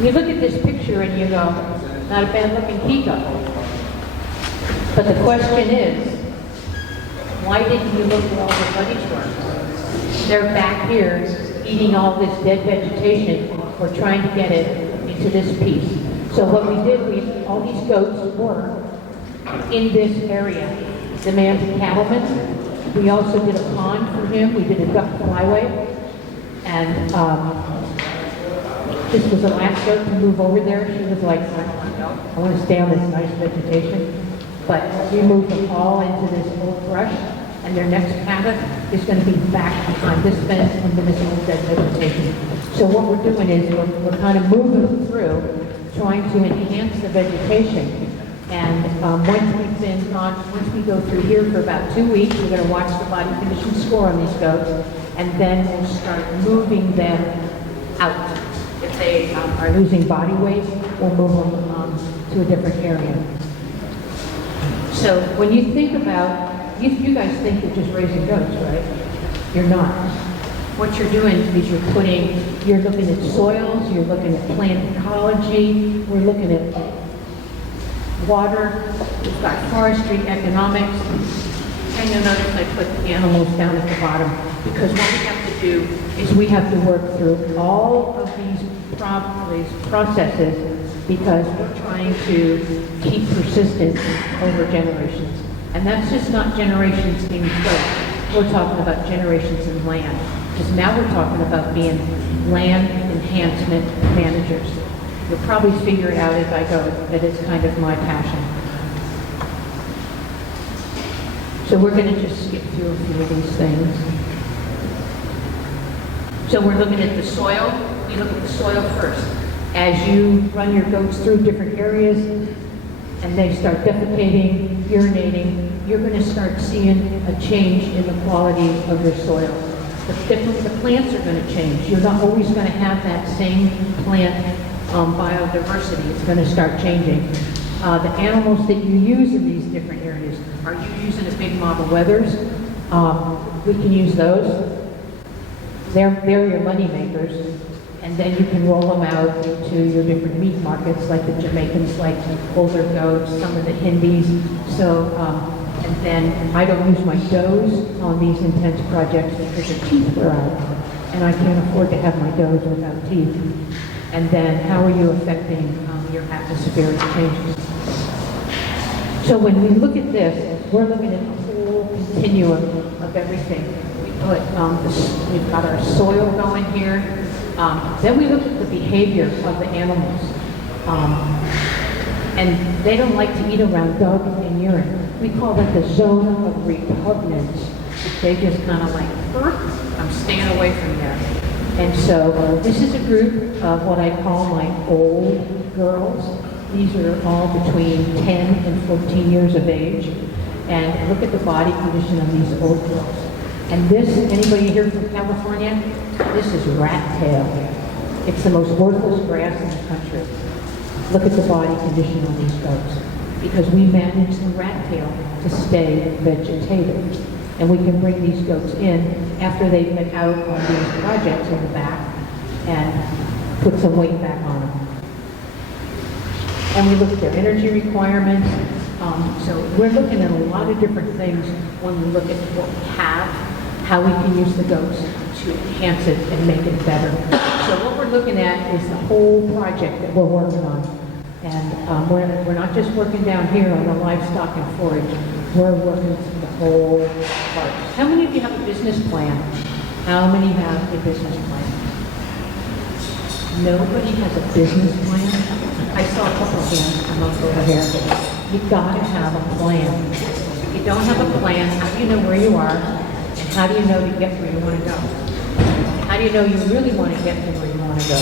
You look at this picture and you go, not a bad looking peacock. But the question is, why didn't you look where all the bunnies were? They're back here eating all this dead vegetation. We're trying to get it into this piece. So what we did, all these goats were in this area. The man's a cattleman. We also did a pond for him. We did a duck flyway. And this was the last goat to move over there. She was like, I want to stay on this nice vegetation. But we moved them all into this old brush, and their next paddock is going to be back behind this fence into this old dead vegetation. So what we're doing is we're kind of moving them through, trying to enhance the vegetation. And once we go through here for about 2 weeks, we're going to watch the body condition score on these goats, and then we'll start moving them out. If they are losing body weight, we'll move them to a different area. So when you think about, you guys think you're just raising goats, right? You're not. What you're doing is you're looking at soils, you're looking at plant ecology, we're looking at water, we've got forestry, economics, and you'll notice I put the animals down at the bottom, because what we have to do is we have to work through all of these processes, because we're trying to keep persistence over generations. And that's just not generations in goats. We're talking about generations in land. Because now we're talking about being land enhancement managers. You'll probably figure it out as I go, that it's kind of my passion. So we're going to just skip through a few of these things. So we're looking at the soil. We look at the soil first. As you run your goats through different areas and they start defecating, urinating, you're going to start seeing a change in the quality of your soil. The plants are going to change. You're not always going to have that same plant biodiversity. It's going to start changing. The animals that you use in these different areas, are you using a big mob of wethers? We can use those. They're your money makers. And then you can roll them out into your different meat markets, like the Jamaicans like older goats, some of the Hindis. So, and then I don't use my does on these intense projects because their teeth wear out. And I can't afford to have my does without teeth. And then how are you affecting your atmospheric changes? So when we look at this, we're looking at the whole continuum of everything. We've got our soil going here. Then we look at the behavior of the animals. And they don't like to eat around dung and urine. We call that the zone of repugnance. They just kind of like, I'm staying away from there. And so this is a group of what I call my old girls. These are all between 10 and 14 years of age. And look at the body condition of these old girls. And this, anybody here from California? This is rat tail. It's the most worthless grass in the country. Look at the body condition on these goats. Because we manage the rat tail to stay vegetative. And we can bring these goats in after they've been out on these projects in the back and put some weight back on them. And we look at their energy requirements. So we're looking at a lot of different things when we look at what we have, how we can use the goats to enhance it and make it better. So what we're looking at is the whole project that we're working on. And we're not just working down here on the livestock and forage. We're working the whole part. How many of you have a business plan? How many have a business plan? Nobody has a business plan? I saw a couple of hands come up over here. You gotta have a plan. If you don't have a plan, how do you know where you are? And how do you know to get where you want to go? How do you know you really want to get to where you want to go?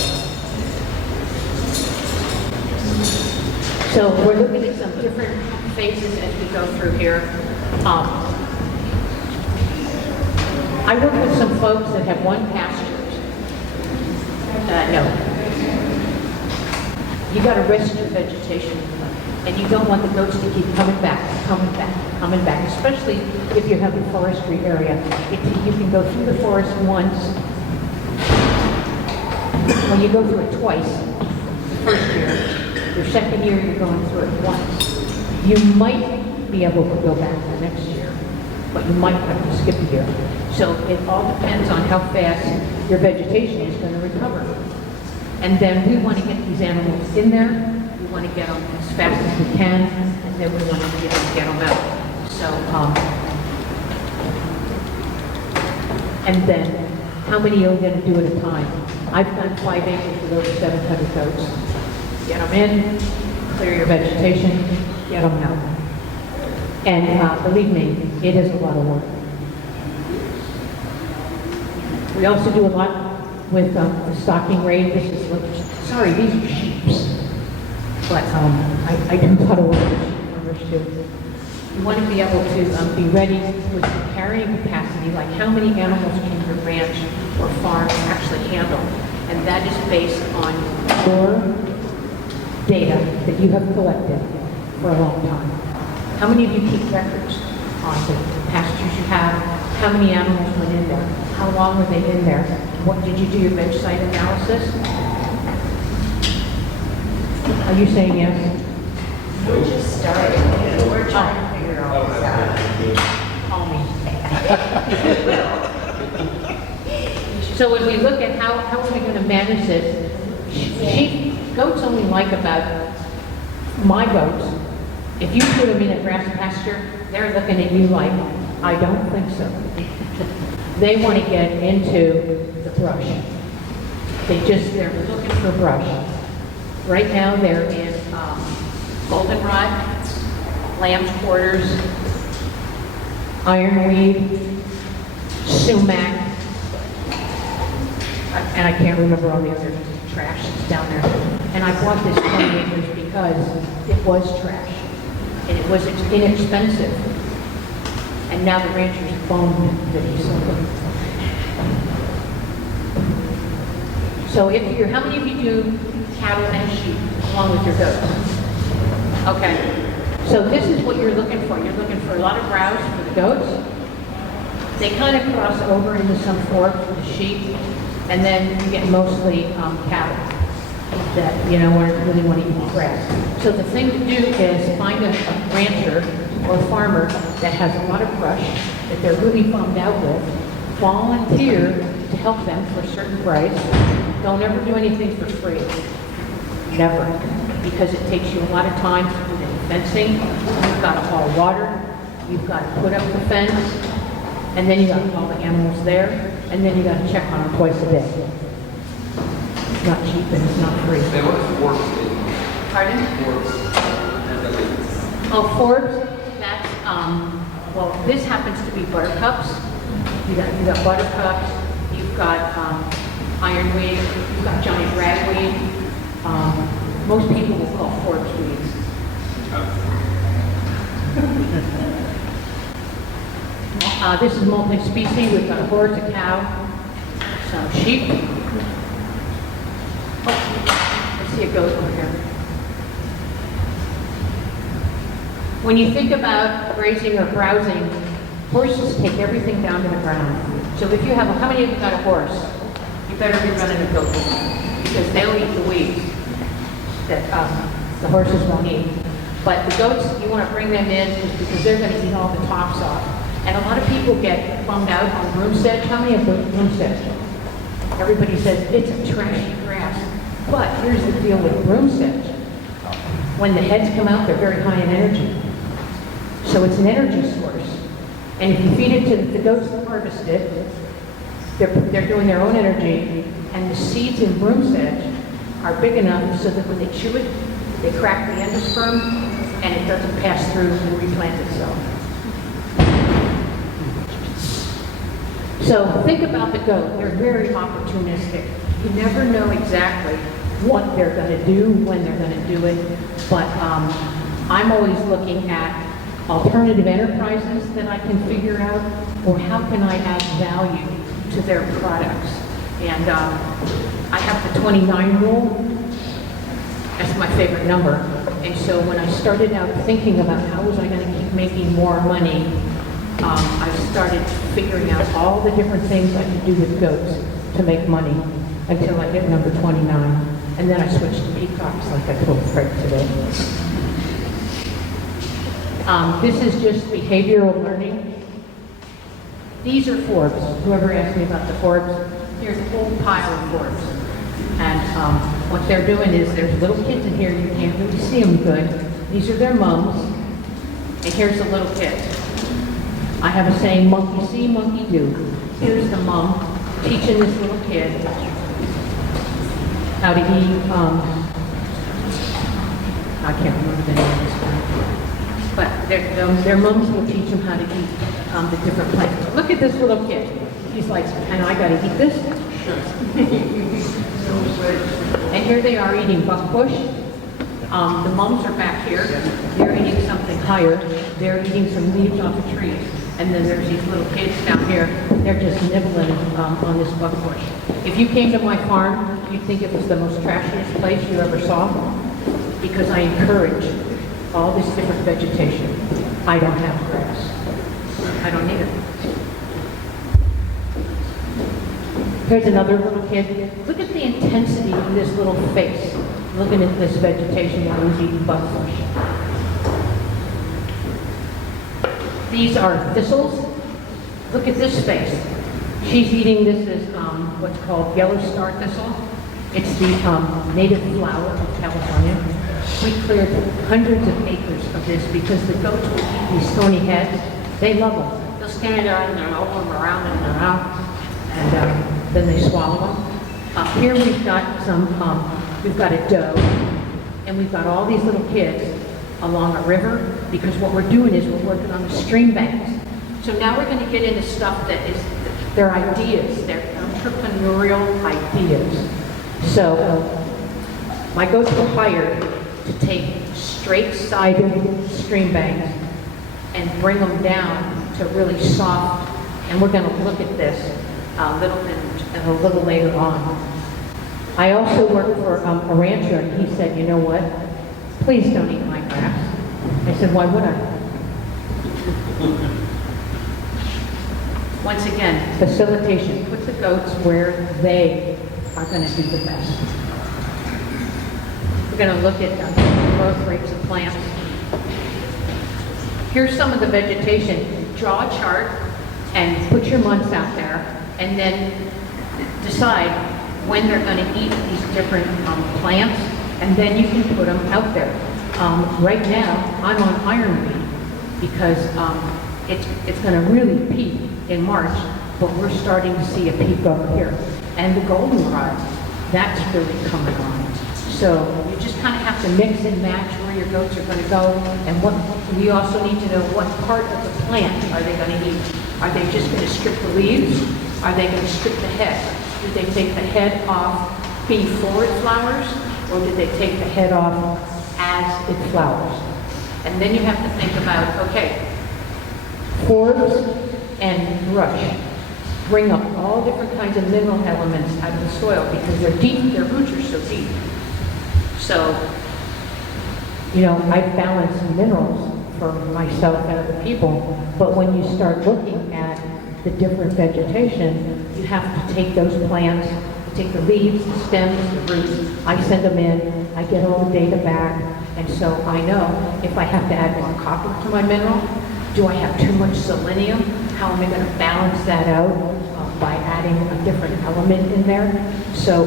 So we're looking at some different phases as we go through here. I work with some folks that have one pasture. No. You got to rescue vegetation, and you don't want the goats to keep coming back, especially if you have a forestry area. If you can go through the forest once, when you go through it twice, first year. Your second year, you're going through it once. You might be able to go back the next year, but you might have to skip a year. So it all depends on how fast your vegetation is going to recover. And then we want to get these animals in there. We want to get them as fast as we can, and then we want to get them out. So, and then how many are we going to do at a time? I've done 5 acres with over 700 goats. Get them in, clear your vegetation, get them out. And believe me, it is a lot of work. We also do a lot with the stocking rate. This is, sorry, these are sheep. But I do a lot of work with sheep farmers too. You want to be able to be ready with the carrying capacity, like how many animals can your ranch or farm actually handle. And that is based on your data that you have collected for a long time. How many of you keep records on the pastures you have? How many animals went in there? How long were they in there? What did you do your veg site analysis? Are you saying yes? We're just starting. We're trying to figure all this out. Call me. So when we look at how are we going to manage this, goats only like about, my goats, if you put them in a grass pasture, they're looking at you like, I don't think so. They want to get into the brush. They're looking for brush. Right now they're in goldenrod, lamb's quarters, ironweed, sumac, and I can't remember all the other trash that's down there. And I bought this 20 acres because it was trash. And it was inexpensive. And now the rancher's boned that he sold it. So how many of you do cattle and sheep along with your goats? Okay. So this is what you're looking for. You're looking for a lot of browse for the goats. They kind of cross over into some fork for the sheep. And then you get mostly cattle that, really want to eat grass. So the thing to do is find a rancher or farmer that has a lot of brush that they're really bummed out with, volunteer to help them for a certain price. Don't ever do anything for free. Never. Because it takes you a lot of time to do the fencing. You've got to haul water. You've got to put up the fence. And then you got to haul the animals there. And then you got to check on them twice a day. It's not cheap and it's not free. And what is Forbes? Pardon? Forbes. Oh, Forbes? That's, well, this happens to be buttercups. You got buttercups, you've got ironweed, you've got giant ragweed. Most people will call Forbes weeds. This is multi-species. We've got a horse, a cow, some sheep. Oh, I see a goat over here. When you think about grazing or browsing, horses take everything down to the ground. So if you have, how many of you got a horse? You better be running a goat because they'll eat the weeds that the horses won't eat. But the goats, you want to bring them in because they're going to eat all the tops off. And a lot of people get bummed out on broomstead. How many have broomstead? Everybody says it's a trashy grass. But here's the deal with broomstead. When the heads come out, they're very high in energy. So it's an energy source. And if you feed it to the goats that harvest it, they're doing their own energy, and the seeds in broomsedge are big enough so that when they chew it, they crack the endosperm, and it doesn't pass through and replant itself. So think about the goat. They're very opportunistic. You never know exactly what they're going to do, when they're going to do it, but I'm always looking at alternative enterprises that I can figure out, or how can I add value to their products. And I have the 29 rule. That's my favorite number. And so when I started out thinking about how was I going to keep making more money, I started figuring out all the different things I could do with goats to make money until I hit number 29. And then I switched to peacocks like I told Fred today. This is just behavioral learning. These are forbs. Whoever asked me about the forbs, here's a whole pile of forbs. And what they're doing is there's little kids in here, you can't really see them good. These are their mums. And here's the little kid. I have a saying, monkey see, monkey do. Here's the mom teaching this little kid how to eat, I can't remember the name of this one. But their moms will teach them how to eat the different plants. Look at this little kid. He's like, and I gotta eat this? And here they are eating buckbush. The mums are back here. They're eating something higher. They're eating some leaves off the trees. And then there's these little kids down here. They're just nibbling on this buckbush. If you came to my farm, you'd think it was the most trashiest place you ever saw, because I encourage all this different vegetation. I don't have grass. I don't need it. Here's another little kid. Look at the intensity of this little face, looking at this vegetation while he's eating buckbush. These are thistles. Look at this face. She's eating this is what's called yellow star thistle. It's the native flower of California. We cleared hundreds of acres of this because the goats will eat these stony heads. They love them. They'll stand there and they'll open them around and around, and then they swallow them. Here we've got we've got a doe, and we've got all these little kids along a river, because what we're doing is we're working on the stream banks. So now we're going to get into stuff that is their ideas, their entrepreneurial ideas. So my goats were hired to take straight-sided stream banks and bring them down to really soft, and we're going to look at this a little later on. I also work for a rancher, and he said, you know what, please don't eat my grass. I said, why would I? Once again, facilitation. Put the goats where they are going to do the best. We're going to look at growth rates of plants. Here's some of the vegetation. Draw a chart and put your months out there, and then decide when they're going to eat these different plants, and then you can put them out there. Right now, I'm on ironweed because it's going to really peak in March, but we're starting to see a peak over here. And the goldenrod, that's really coming on. So you just kind of have to mix and match where your goats are going to go, and we also need to know what part of the plant are they going to eat. Are they just going to strip the leaves? Are they going to strip the head? Do they take the head off before it flowers, or do they take the head off as it flowers? And then you have to think about, okay, forbs and brush bring up all different kinds of mineral elements out of the soil because they're deep, their roots are so deep. So, you know, I balance minerals for myself and other people, but when you start looking at the different vegetation, you have to take those plants, take the leaves, the stems, the roots, I send them in, I get all the data back, and so I know if I have to add more copper to my mineral, do I have too much selenium? How am I going to balance that out by adding a different element in there? So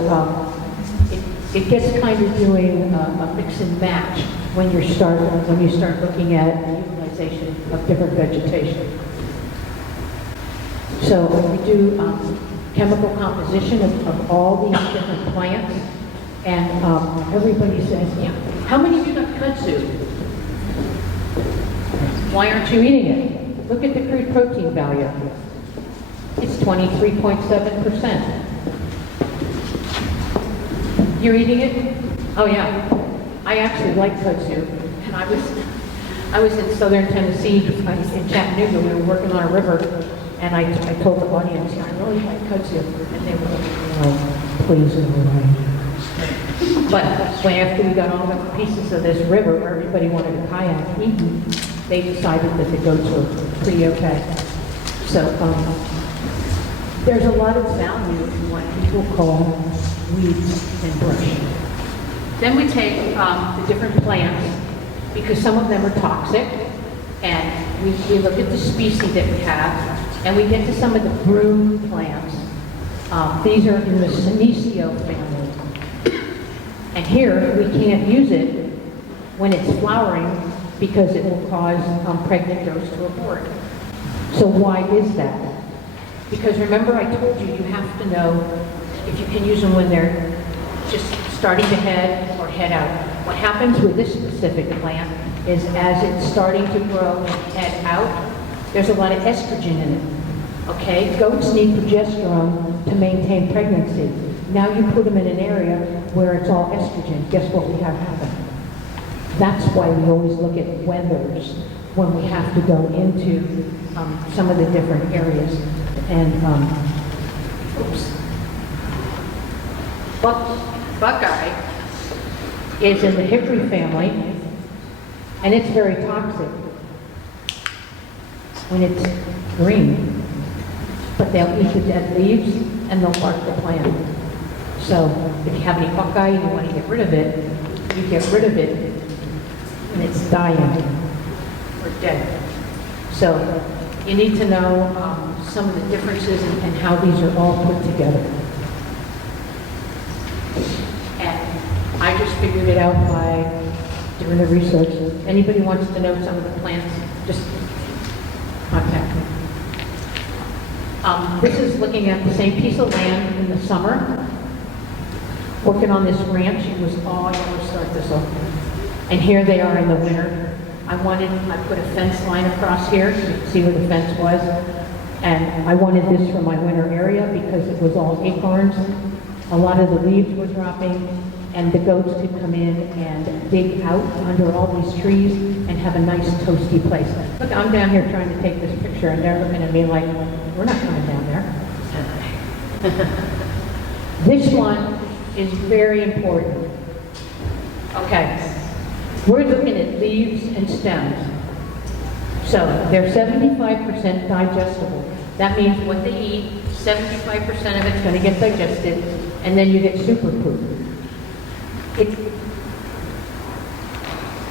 it gets kind of doing a mix and match when you start looking at the utilization of different vegetation. So we do chemical composition of all these different plants, and everybody says, yeah, how many of you got kudzu? Why aren't you eating it? Look at the crude protein value. It's 23.7%. You're eating it? Oh yeah. I actually like kudzu, and I was in southern Tennessee, in Chattanooga. We were working on a river, and I told the audience, I really like kudzu, and they were like, oh, please, everybody. But when after we got all the pieces of this river where everybody wanted to kayak eaten, they decided that the goats were pretty okay. So there's a lot of value in what people call weeds and brush. Then we take the different plants, because some of them are toxic, and we look at the species that we have, and we get to some of the broom plants. These are in the Senecio family. And here, we can't use it when it's flowering because it will cause pregnant goats to abort. So why is that? Because remember I told you, you have to know if you can use them when they're just starting to head or head out. What happens with this specific plant is as it's starting to grow and head out, there's a lot of estrogen in it. Okay? Goats need progesterone to maintain pregnancy. Now you put them in an area where it's all estrogen. Guess what we have happen? That's why we always look at weathers when we have to go into some of the different areas. And, Buckeye is in the hickory family, and it's very toxic when it's green, but they'll eat the dead leaves and they'll bark the plant. So if you have any buckeye and you want to get rid of it, you get rid of it when it's dying or dead. So you need to know some of the differences and how these are all put together. And I just figured it out by doing the research. Anybody wants to know some of the plants, just contact me. This is looking at the same piece of land in the summer. Working on this ranch, it was all yellow star thistle. And here they are in the winter. I put a fence line across here, so you can see where the fence was. And I wanted this for my winter area because it was all acorns. A lot of the leaves were dropping, and the goats could come in and dig out under all these trees and have a nice toasty place. Look, I'm down here trying to take this picture, and they're looking at me like, we're not coming down there. This one is very important. Okay, we're looking at leaves and stems. So they're 75% digestible. That means what they eat, 75% of it's going to get digested, and then you get superfood.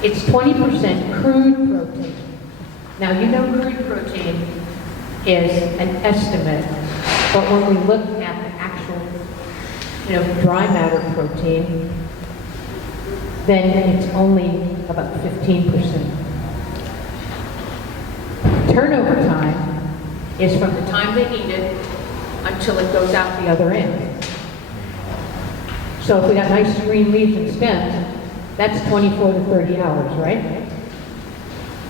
It's 20% crude protein. Now you know crude protein is an estimate, but when we look at the actual, dry matter protein, then it's only about 15%. Turnover time is from the time they eat it until it goes out the other end. So if we got nice green leaves and stems, that's 24 to 30 hours, right?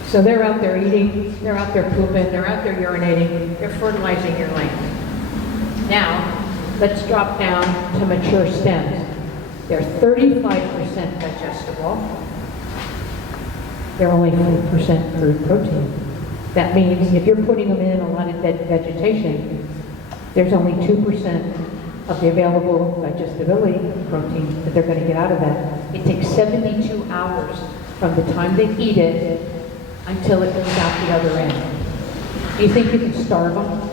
So they're out there eating, they're out there pooping, they're out there urinating, they're fertilizing your land. Now, let's drop down to mature stems. They're 35% digestible. They're only 4% crude protein. That means if you're putting them in a lot of dead vegetation, there's only 2% of the available digestibility protein that they're going to get out of that. It takes 72 hours from the time they eat it until it goes out the other end. Do you think you can starve them?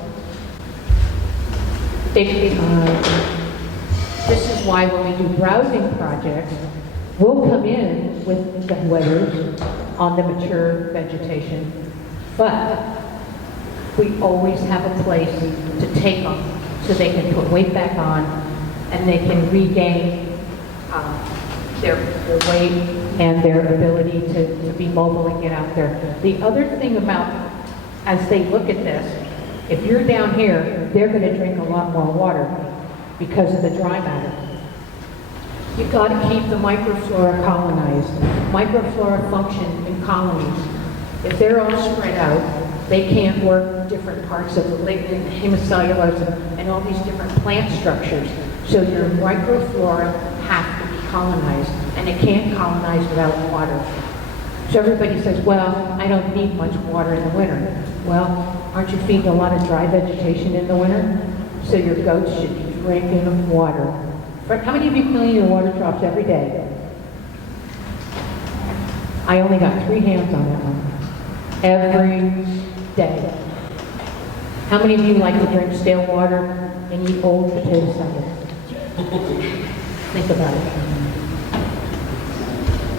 This is why when we do browsing projects, we'll come in with the weathers on the mature vegetation, but we always have a place to take them so they can put weight back on and they can regain their weight and their ability to be mobile and get out there. The other thing about, as they look at this, if you're down here, they're going to drink a lot more water because of the dry matter. You've got to keep the microflora colonized. Microflora function in colonies. If they're all spread out, they can't work different parts of the lignin, hemicellulose, and all these different plant structures. So your microflora have to be colonized, and it can't colonize without water. So everybody says, well, I don't need much water in the winter. Well, aren't you feeding a lot of dry vegetation in the winter? So your goats should be drinking water. How many of you clean your water troughs every day? I only got 3 hands on that one. Every day. How many of you like to drink stale water and eat old potato salad? Think about it.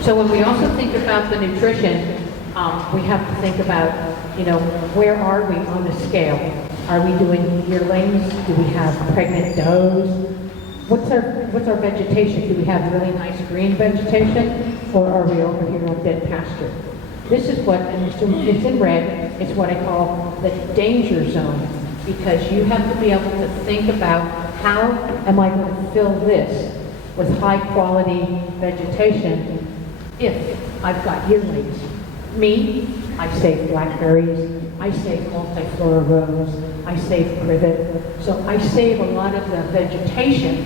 So when we also think about the nutrition, we have to think about, where are we on the scale? Are we doing yearlings? Do we have pregnant does? What's our vegetation? Do we have really nice green vegetation, or are we over here on dead pasture? This is what, and it's in red, it's what I call the danger zone, because you have to be able to think about how am I going to fill this with high quality vegetation if I've got yearlings. Me, I save blackberries, I save multiflora rose, I save privet. So I save a lot of the vegetation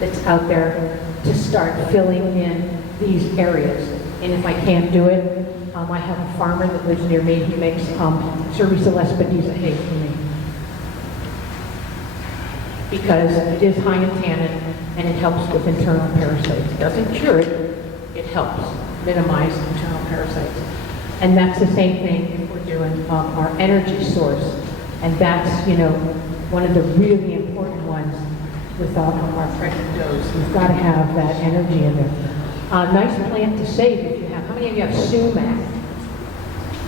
that's out there to start filling in these areas. And if I can't do it, I have a farmer that lives near me. He makes Cereus lespedeza hay for me, because it is high in tannin and it helps with internal parasites. It doesn't cure it, it helps minimize internal parasites. And that's the same thing if we're doing our energy source. And that's, one of the really important ones with our pregnant does. You've got to have that energy in there. Nice plant to save if you have. How many of you have sumac?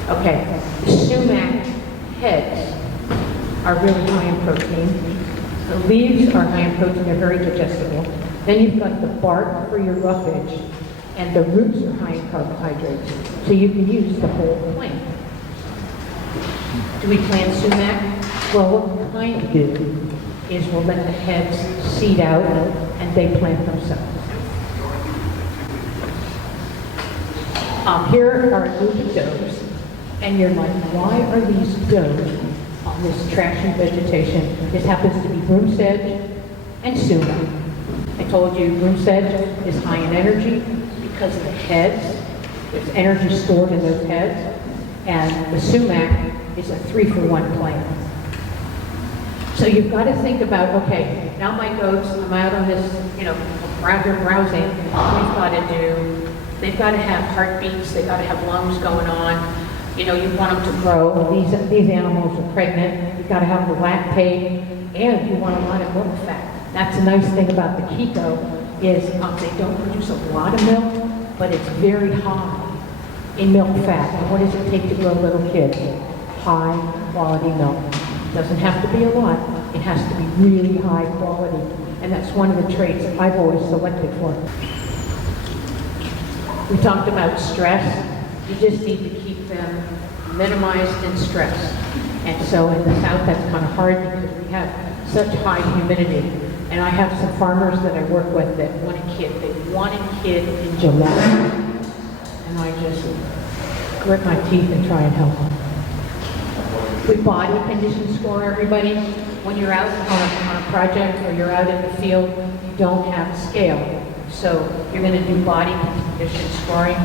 Okay, the sumac heads are really high in protein. The leaves are high in protein, they're very digestible. Then you've got the bark for your roughage, and the roots are high in carbohydrates. So you can use the whole plant. Do we plant sumac? Well, what we kind of do is we'll let the heads seed out and they plant themselves. Here are a group of does, and you're like, why are these does on this trashy vegetation? This happens to be broom sedge and sumac. I told you broom sedge is high in energy because of the heads. There's energy stored in those heads, and the sumac is a 3-for-1 plant. So you've got to think about, okay, now my goats, I'm out on this, browsing, they've got to have heartbeats, they've got to have lungs going on. You want them to grow. These animals are pregnant. You've got to have the lactate, and you want a lot of milk fat. That's the nice thing about the keto is they don't produce a lot of milk, but it's very high in milk fat. And what does it take to grow a little kid? High quality milk. Doesn't have to be a lot. It has to be really high quality. And that's one of the traits I've always selected for. We talked about stress. You just need to keep them minimized in stress. And so in the South, that's kind of hard because we have such high humidity. And I have some farmers that I work with that want a kid. They want a kid in July. And I just grit my teeth and try and help them. We body condition score everybody. When you're out on a project or you're out in the field, you don't have a scale. So you're going to do body condition scoring.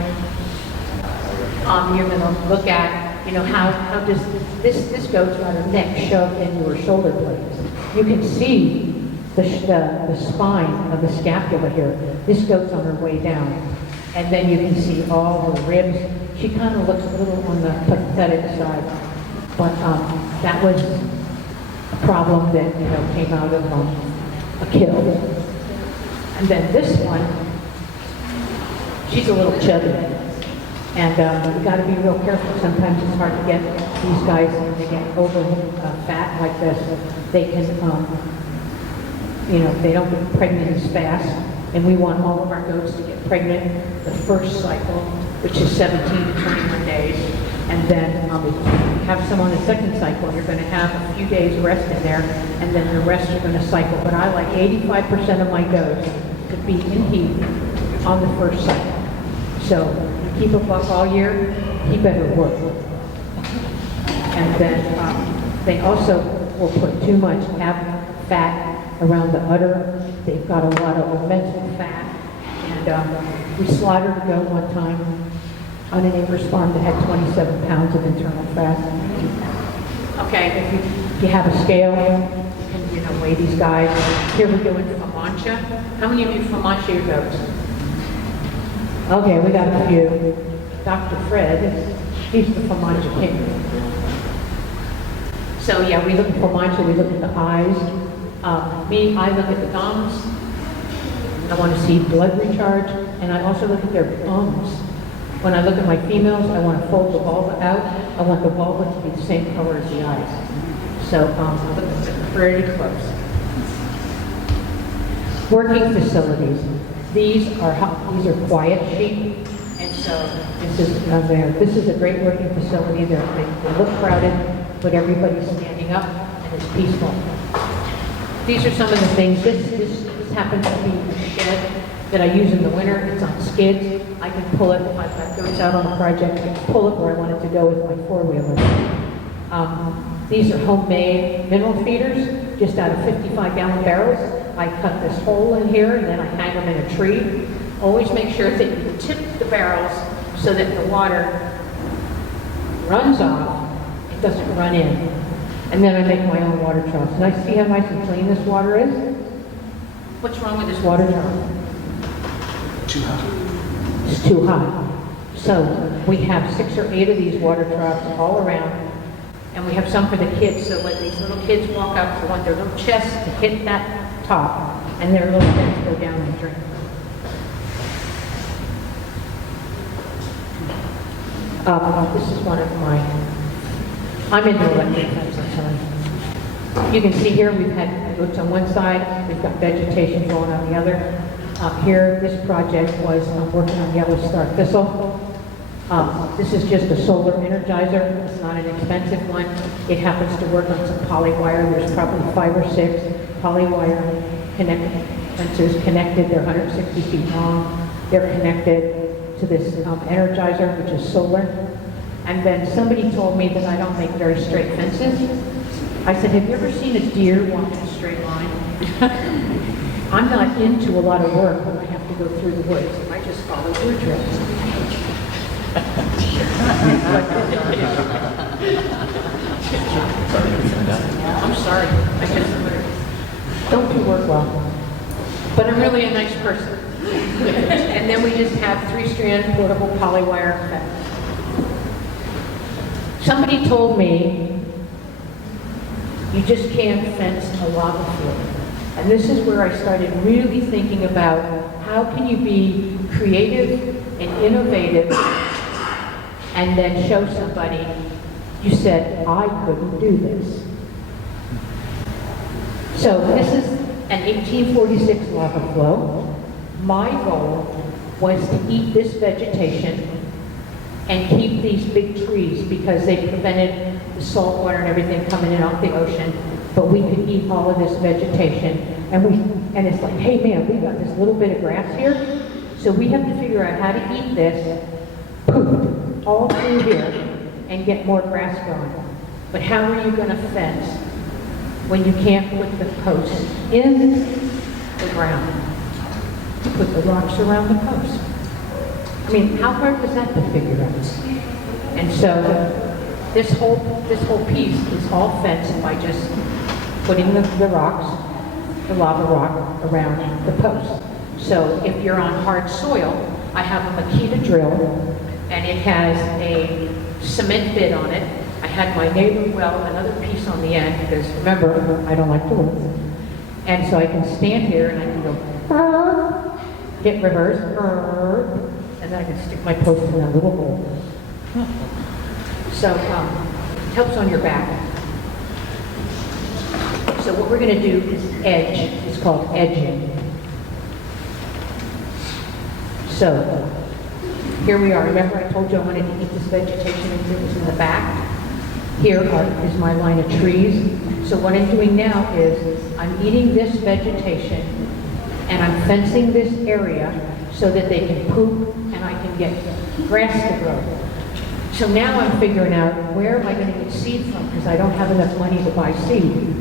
You're going to look at, how does this goat's got her neck shoved into her shoulder blades. You can see the spine of the scapula here. This goat's on her way down. And then you can see all her ribs. She kind of looks a little on the pathetic side. But that was a problem that, came out of a kill. And then this one, she's a little chubby. And you got to be real careful. Sometimes it's hard to get these guys, when they get over fat like this, they can, they don't get pregnant as fast. And we want all of our goats to get pregnant the first cycle, which is 17 to 21 days. And then we have some on the second cycle. You're going to have a few days rest in there, and then the rest are going to cycle. But I like 85% of my goats to be in heat on the first cycle. So you keep a buck all year, he better work. And then they also will put too much fat around the udder. They've got a lot of mental fat. And we slaughtered a goat one time on a neighbor's farm that had 27 pounds of internal fat. Okay, if you have a scale, you can weigh these guys. Here we're doing Famancha. How many of you Famancha your goats? Okay, we got a few. Dr. Fred, he's the Famancha king. So yeah, we look at Famancha, we look at the eyes. I look at the gums. I want to see blood recharge. and I also look at their ums. When I look at my females, I want to fold the vulva out. I want the vulva to be the same color as the eyes. So look pretty close. Working facilities. These are quiet sheep, and so this is a great working facility. They look crowded, but everybody's standing up and it's peaceful. These are some of the things. This happens to be a shed that I use in the winter. It's on skids. I can pull it if I've got goats out on a project. I can pull it where I want it to go with my four-wheeler. These are homemade mineral feeders, just out of 55-gallon barrels. I cut this hole in here, and then I hang them in a tree. Always make sure that you tip the barrels so that the water runs off, it doesn't run in. And then I make my own water troughs. And I see how nice and clean this water is? What's wrong with this water trough? Too hot. It's too hot. So we have 6 or 8 of these water troughs all around. And we have some for the kids, so when these little kids walk up, they want their little chests to hit that top, and their little heads go down and drink. This is one of my, I'm into electric fence, I'm telling you. You can see here we've had goats on one side, we've got vegetation going on the other. Here, this project was working on yellow star thistle. This is just a solar energizer. It's not an expensive one. It happens to work on some poly wire. There's probably 5 or 6 poly wire fences connected. They're 160 feet long. They're connected to this energizer, which is solar. And then somebody told me that I don't make very straight fences. I said, have you ever seen a deer walk in a straight line? I'm not into a lot of work when I have to go through the woods. I just follow deer trails. I'm sorry. I just don't do work well. But I'm really a nice person. And then we just have 3-strand portable polywire fence. Somebody told me you just can't fence a lava field. And this is where I started really thinking about how can you be creative and innovative and then show somebody, you said, I couldn't do this. So this is an 1846 lava flow. My goal was to eat this vegetation and keep these big trees because they prevented the salt water and everything coming in off the ocean, but we could eat all of this vegetation. And it's like, hey man, we got this little bit of grass here, so we have to figure out how to eat this, poof, all through here, and get more grass going. But how are you going to fence when you can't put the posts in the ground? You put the rocks around the post. I mean, how hard was that to figure out? And so this whole piece is all fenced by just putting the rocks, the lava rock, around the post. So if you're on hard soil, I have a Makita drill, and it has a cement bit on it. I had my neighbor weld another piece on the end, because remember, I don't like to work. And so I can stand here and I can go, hit reverse, and then I can stick my post in that little hole. So it helps on your back. So what we're going to do is edge. It's called edging. So here we are. Remember I told you I wanted to eat this vegetation and it was in the back? Here is my line of trees. So what I'm doing now is I'm eating this vegetation and I'm fencing this area so that they can poop and I can get grass to grow. So now I'm figuring out where am I going to get seed from because I don't have enough money to buy seed.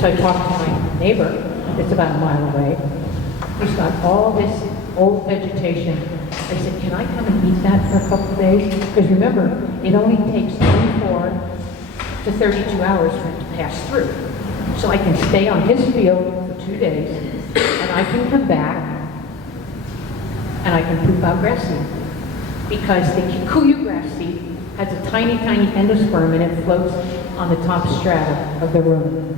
So I talked to my neighbor, it's about a mile away. He's got all this old vegetation. I said, can I come and eat that for a couple of days? Because remember, it only takes 24 to 32 hours for it to pass through. So I can stay on his field for 2 days, and I can come back, and I can poop out grass seed. Because the kikuyu grass seed has a tiny, tiny endosperm, and it floats on the top strata of the room.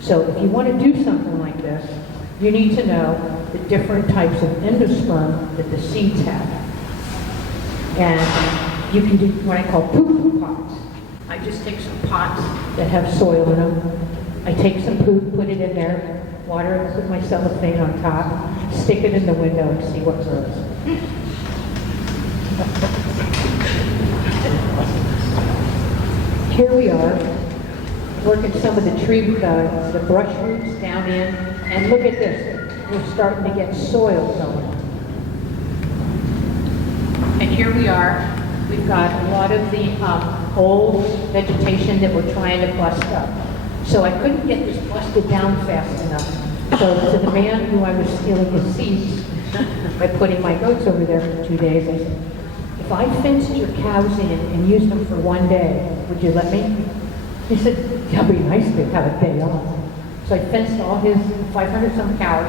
So if you want to do something like this, you need to know the different types of endosperm that the seeds have. And you can do what I call poop pots. I just take some pots that have soil in them. I take some poop, put it in there, water it, put my cellophane on top, stick it in the window and see what grows. Here we are, working some of the tree, the brush roots down in, and look at this. We're starting to get soil going. And here we are. We've got a lot of the old vegetation that we're trying to bust up. So I couldn't get this busted down fast enough. So to the man who I was stealing his seeds by putting my goats over there for 2 days, I said, if I fenced your cows in and used them for 1 day, would you let me? He said, that'd be nice to have a day off. So I fenced all his 500 some cows,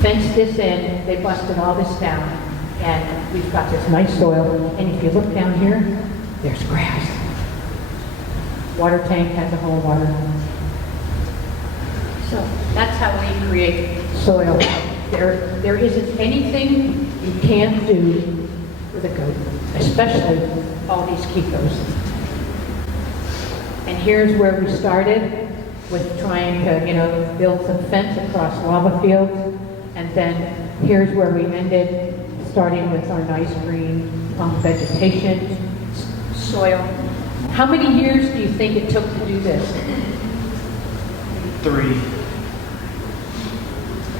fenced this in, they busted all this down, and we've got this nice soil. And if you look down here, there's grass. Water tank has a whole water. So that's how we create soil. There isn't anything you can't do with a goat, especially all these kikos. And here's where we started with trying to, build some fence across lava fields. And then here's where we ended, starting with our nice green vegetation, soil. How many years do you think it took to do this? 3.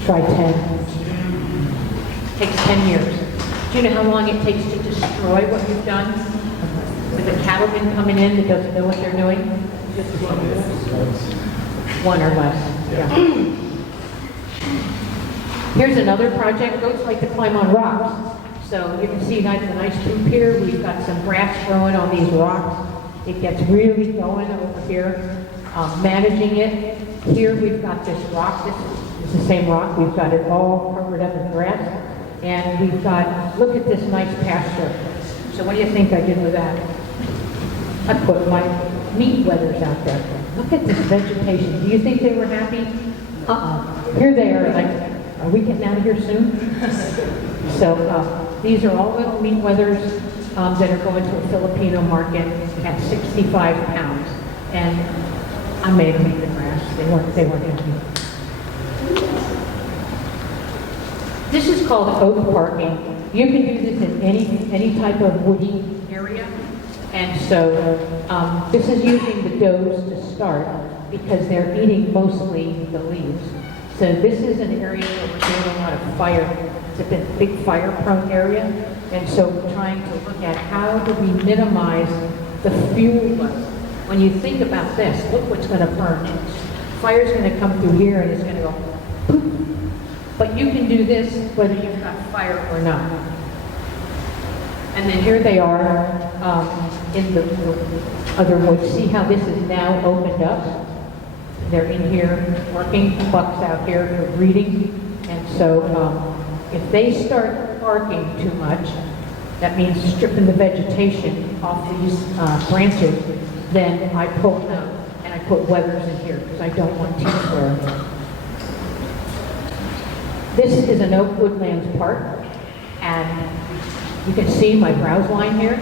Try 10. Takes 10 years. Do you know how long it takes to destroy what you've done? With a cattleman coming in that doesn't know what they're doing? 1 or less. Yeah. Here's another project. Goats like to climb on rocks. So you can see the nice poop here. We've got some grass growing on these rocks. It gets really going over here. Managing it. Here we've got this rock. This is the same rock. We've got it all covered up in grass. And we've got, look at this nice pasture. So what do you think I did with that? I put my meat wethers out there. Look at this vegetation. Do you think they were happy? Here they are, like, are we getting out of here soon? So these are all little meat wethers that are going to a Filipino market at 65 pounds. And I made them eat the grass. They weren't happy. This is called oak parking. You can do this in any type of woody area. And so this is using the does to start because they're eating mostly the leaves. So this is an area where we're doing a lot of fire. It's a big fire-prone area. And so we're trying to look at how do we minimize the fuel load. When you think about this, look what's going to burn. Fire's going to come through here and it's going to go poof. But you can do this whether you've got fire or not. And then here they are in the other woods. See how this is now opened up? They're in here working, bucks out here for breeding. And so if they start barking too much, that means stripping the vegetation off these branches, then I pull them out and I put wethers in here because I don't want teeth there. This is an Oak Woodlands Park, and you can see my browse line here.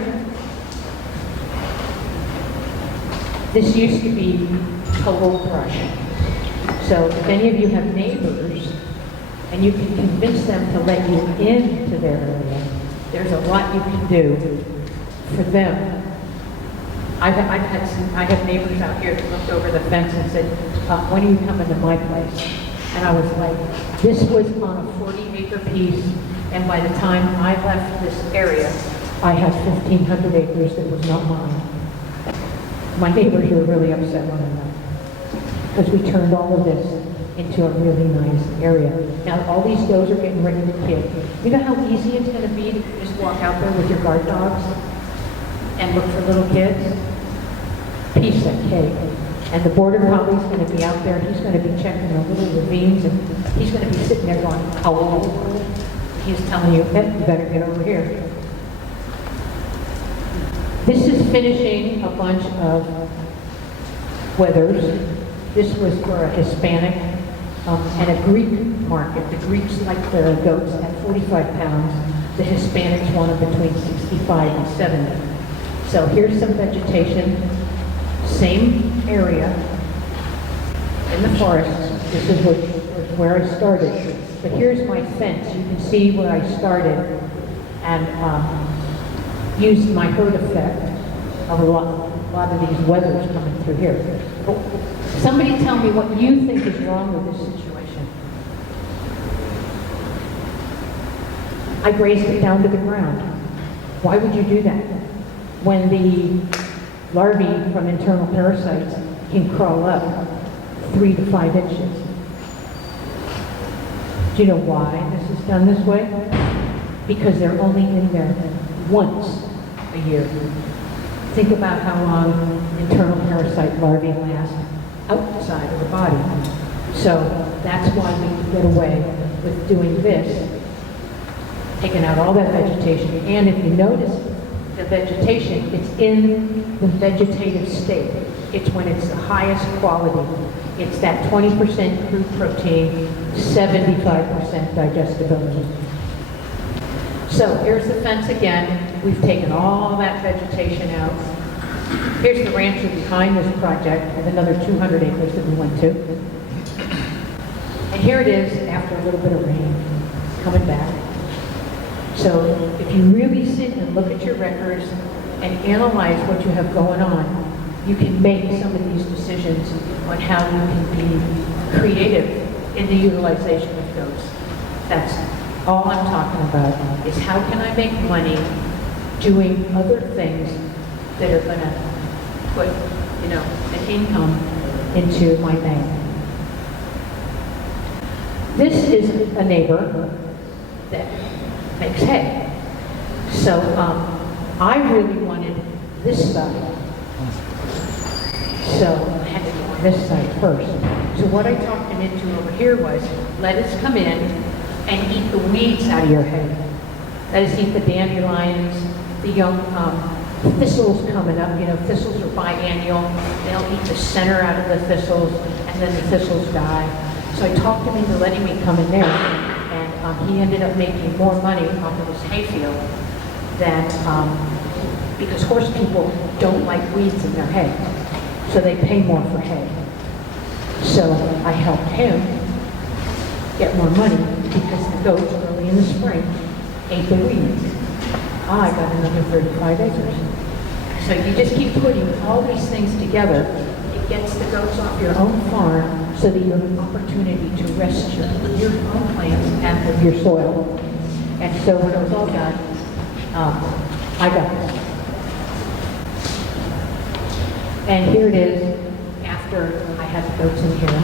This used to be total brush. So if any of you have neighbors, and you can convince them to let you into their area, there's a lot you can do for them. I have neighbors out here that looked over the fence and said, when are you coming to my place? And I was like, this was on a 40-acre piece, and by the time I left this area, I had 1,500 acres that was not mine. My neighbors were really upset when I left, because we turned all of this into a really nice area. Now, all these does are getting ready to kid. You know how easy it's going to be to just walk out there with your guard dogs and look for little kids? Piece of cake. And the border collie's going to be out there. He's going to be checking the little ravines, and he's going to be sitting there going, oh, he's telling you, hey, you better get over here. This is finishing a bunch of wethers. This was for a Hispanic and a Greek market. The Greeks like the goats at 45 pounds. The Hispanics want them between 65 and 70. So here's some vegetation, same area in the forest. This is where I started. But here's my fence. You can see where I started and used my herd effect of a lot of these weathers coming through here. But somebody tell me what you think is wrong with this situation. I grazed it down to the ground. Why would you do that? When the larvae from internal parasites can crawl up 3 to 5 inches. Do you know why this is done this way? Because they're only in there once a year. Think about how long internal parasite larvae last outside of the body. So that's why we can get away with doing this, taking out all that vegetation. And if you notice the vegetation, it's in the vegetative state. It's when it's the highest quality. It's that 20% crude protein, 75% digestibility. So here's the fence again. We've taken all that vegetation out. Here's the rancher behind this project with another 200 acres that we went to. And here it is after a little bit of rain, coming back. So if you really sit and look at your records and analyze what you have going on, you can make some of these decisions on how you can be creative in the utilization of goats. That's all I'm talking about, is how can I make money doing other things that are going to put, an income into my bank. This is a neighbor that makes hay. So I really wanted this side. So I had to go on this side first. So what I talked him into over here was, let us come in and eat the weeds out of your hay. Let us eat the dandelions, the young thistles coming up. Thistles are biennial. They'll eat the center out of the thistles, and then the thistles die. So I talked him into letting me come in there, and he ended up making more money off of his hayfield than, because horse people don't like weeds in their hay. So they pay more for hay. So I helped him get more money because the goats early in the spring ate the weeds. I got another 35 acres. So you just keep putting all these things together. It gets the goats off your own farm so that you have an opportunity to rest your own plants and of your soil. And so when it was all done, I got this. And here it is after I had the goats in here.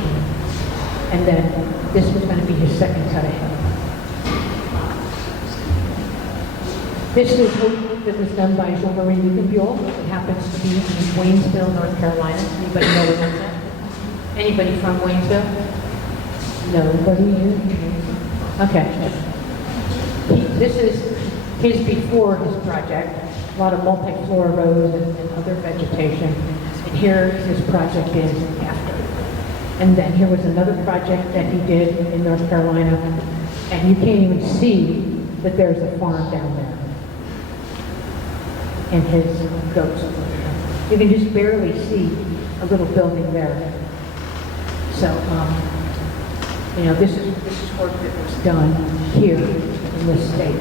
And then this was going to be his second cut of hay. This is hope that was done by Jean-Marie Lugenbuhl. It happens to be in Waynesville, North Carolina. Anybody know where that's at? Anybody from Waynesville? Nobody here? Okay. This is his before his project. A lot of multiflora rows and other vegetation. And here his project is after. And then here was another project that he did in North Carolina. And you can't even see that there's a farm down there. And his goats. You can just barely see a little building there. So, this is work that was done here in this state.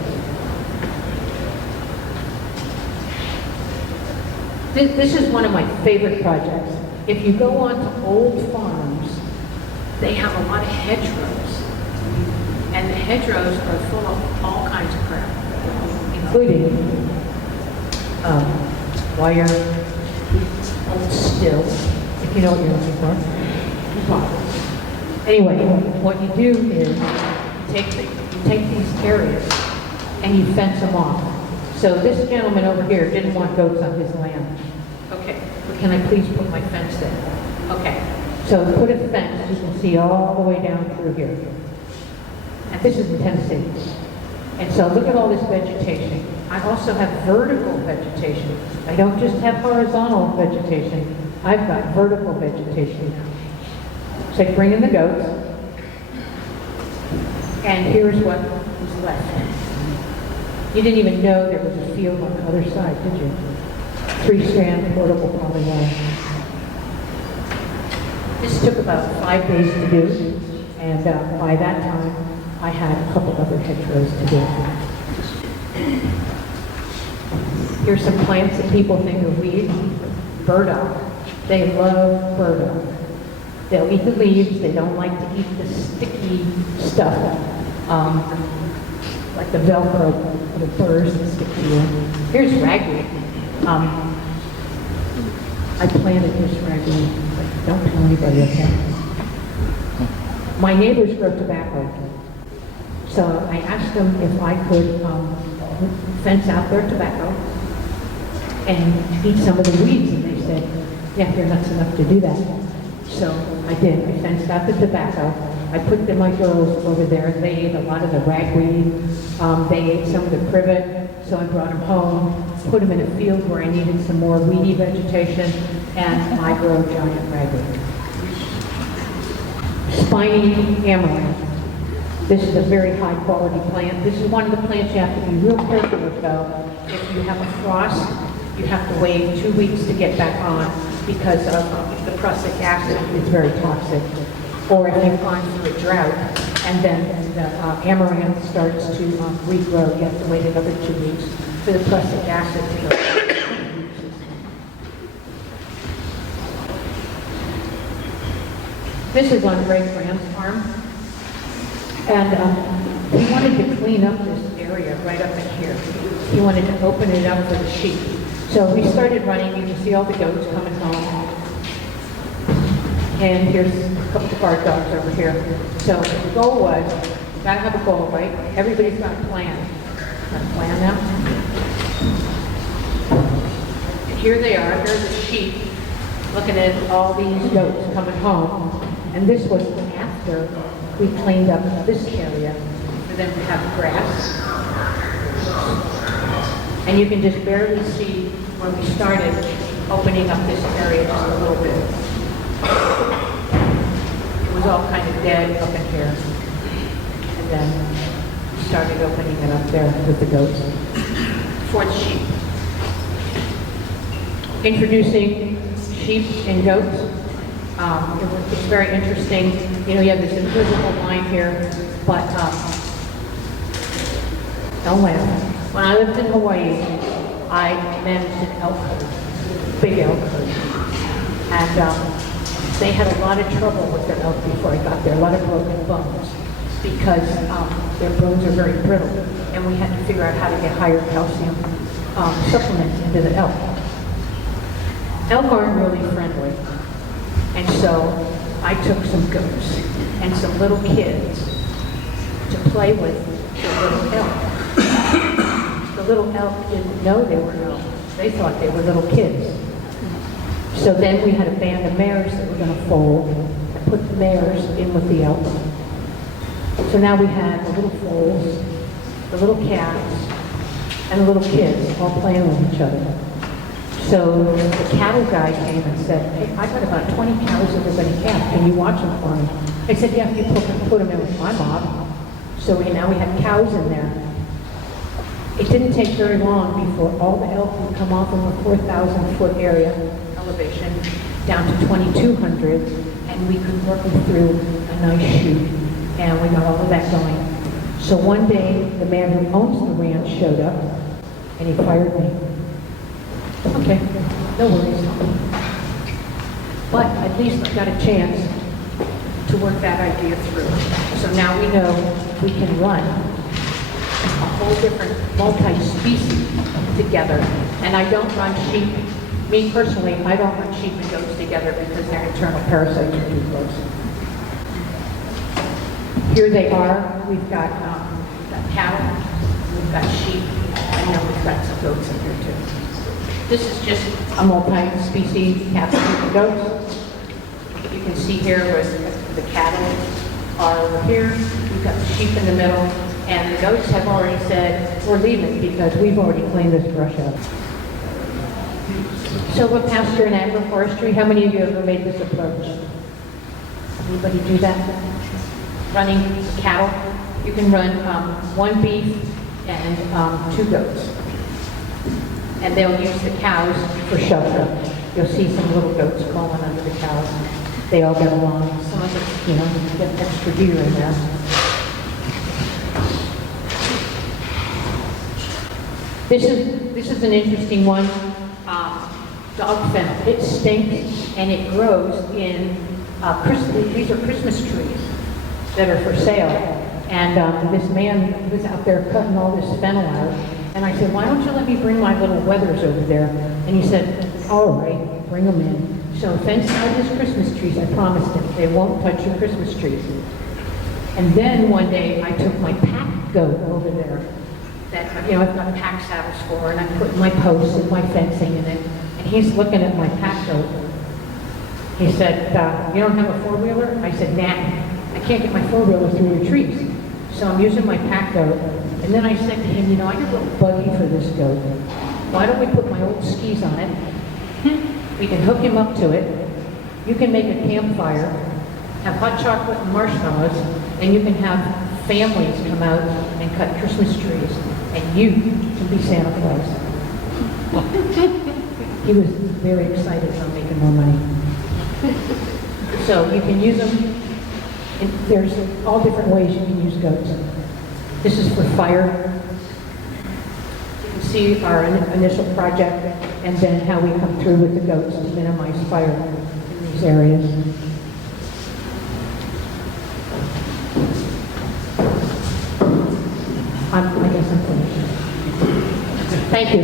This is one of my favorite projects. If you go on to old farms, they have a lot of hedgerows. And the hedgerows are full of all kinds of crap, including wire, old stills, if you know what you're looking for. Anyway, what you do is you take these areas and you fence them off. So this gentleman over here didn't want goats on his land. Okay, but can I please put my fence there? Okay, so put a fence, you can see all the way down through here. And this is in Tennessee. And so look at all this vegetation. I also have vertical vegetation. I don't just have horizontal vegetation. I've got vertical vegetation now. So I bring in the goats. And here's what was left. You didn't even know there was a field on the other side, did you? 3-strand portable polywire. This took about 5 days to do, and by that time, I had a couple other hedgerows to do. Here's some plants that people think are weeds. Burdock. They love burdock. They'll eat the leaves. They don't like to eat the sticky stuff, like the Velcro, the burrs that stick to you. Here's ragweed. I planted this ragweed, but don't tell anybody, okay? My neighbors grow tobacco, so I asked them if I could fence out their tobacco and eat some of the weeds, and they said, yeah, you're nuts enough to do that. So I did. I fenced out the tobacco. I put my girls over there. They ate a lot of the ragweed. They ate some of the privet, so I brought them home, put them in a field where I needed some more weedy vegetation, and I grow giant ragweed. Spiny amaranth. This is a very high quality plant. This is one of the plants you have to be real careful with, though. If you have a frost, you have to wait 2 weeks to get back on because of the prussic acid is very toxic. Or if you've gone through a drought and then the amaranth starts to regrow, you have to wait another 2 weeks for the prussic acid to go. This is on Greg Graham's farm. And he wanted to clean up this area right up in here. He wanted to open it up for the sheep. So we started running. You can see all the goats coming home. And here's a couple of guard dogs over here. So the goal was, you gotta have a goal, right? Everybody's got a plan. Got a plan now? And here they are. Here's the sheep looking at all these goats coming home. And this was after we cleaned up this area for them to have grass. And you can just barely see when we started opening up this area just a little bit. It was all kind of dead up in here. And then we started opening it up there with the goats for the sheep. Introducing sheep and goats. It's very interesting. You know, you have this invisible line here, but don't laugh. When I lived in Hawaii, I managed an elk herd, big elk herd. And they had a lot of trouble with their elk before I got there, a lot of broken bones, because their bones are very brittle, and we had to figure out how to get higher calcium supplements into the elk. Elk aren't really friendly, and so I took some goats and some little kids to play with the little elk. The little elk didn't know they were elk. They thought they were little kids. So then we had a band of mares that were going to fold and put the mares in with the elk. So now we had the little foals, the little calves, and the little kids all playing with each other. So the cattle guy came and said, hey, I got about 20 cows that are going to calve. Can you watch them for me? I said, yeah, you put them in with my mob. So now we had cows in there. It didn't take very long before all the elk would come off from a 4,000-foot area elevation down to 2,200, and we could work them through a nice chute, and we got all of that going. So one day, the man who owns the ranch showed up, and he fired me. Okay, no worries. But at least I got a chance to work that idea through. So now we know we can run a whole different multi-species together. And I don't run sheep, me personally, I don't run sheep and goats together because their internal parasites are too close. Here they are. We've got cattle, we've got sheep, and then we've got some goats in here too. This is just a multi-species cattle and goats. You can see here where the cattle are over here. We've got the sheep in the middle. And the goats have already said, we're leaving because we've already cleaned this brush up. Silvopasture and agroforestry, how many of you ever made this approach? Anybody do that? Running cattle You can run one beef and two goats. And they'll use the cows for shelter. You'll see some little goats crawling under the cows. They all get along. Some of them, get extra deer in there. This is an interesting one. Dog fennel. It stinks and it grows in these are Christmas trees that are for sale. And this man was out there cutting all this fennel out. And I said, why don't you let me bring my little wethers over there? And he said, all right, bring them in. So fence out his Christmas trees, I promised him. They won't touch your Christmas trees. And then one day I took my pack goat over there that, I've got pack saddles for, and I put my posts and my fencing in it. And he's looking at my pack goat. He said, you don't have a four-wheeler? I said, nah, I can't get my four-wheeler through your trees. So I'm using my pack goat. And then I said to him, I got a little buggy for this goat. Why don't we put my old skis on it? We can hook him up to it. You can make a campfire, have hot chocolate and marshmallows, and you can have families come out and cut Christmas trees, and you can be Santa Claus. He was very excited about making more money. So you can use them. There's all different ways you can use goats. This is for fire. You can see our initial project and then how we come through with the goats to minimize fire in these areas. I guess I'm finished. Thank you.